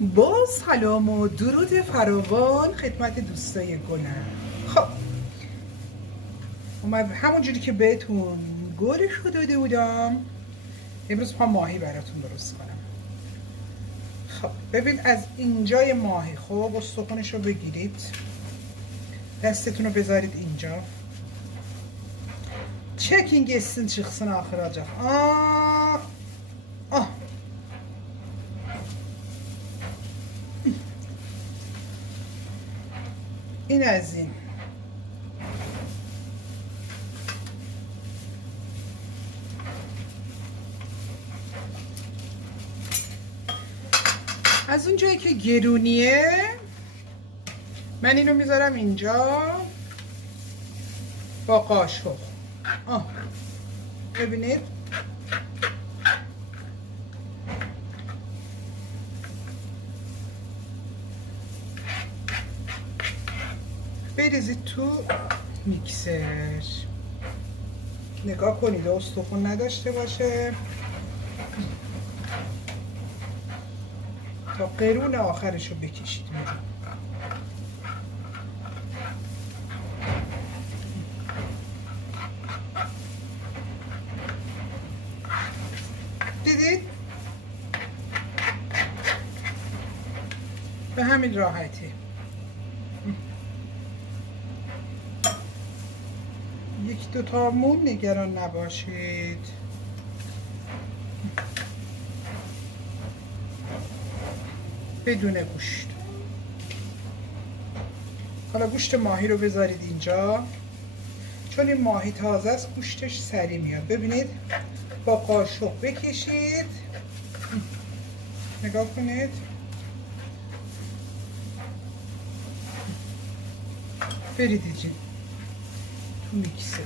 با سلام و درود فراوان خدمت دوستای گلم. خب اومد همونجوری که بهتون گلش رو داده بودم، امروز میخوام ماهی براتون درست کنم. خب ببین، از اینجای ماهی خب استخونش رو بگیرید، دستتون رو بذارید اینجا. چکینگ استین çıksın آخراجا. این از این. از اون جایی که گرونیه من اینو میذارم اینجا با قاشق. ببینید بریزید تو میکسر. نگاه کنید استخون نداشته باشه تا قرون آخرش رو بکشید. دیدید؟ به همین راحتی. یک دوتا مون نگران نباشید. بدون گوشت. حالا گوشت ماهی رو بذارید اینجا، چون این ماهی تازه است گوشتش سری میاد. ببینید با قاشق بکشید، نگاه کنید. بریدید تو میکسر.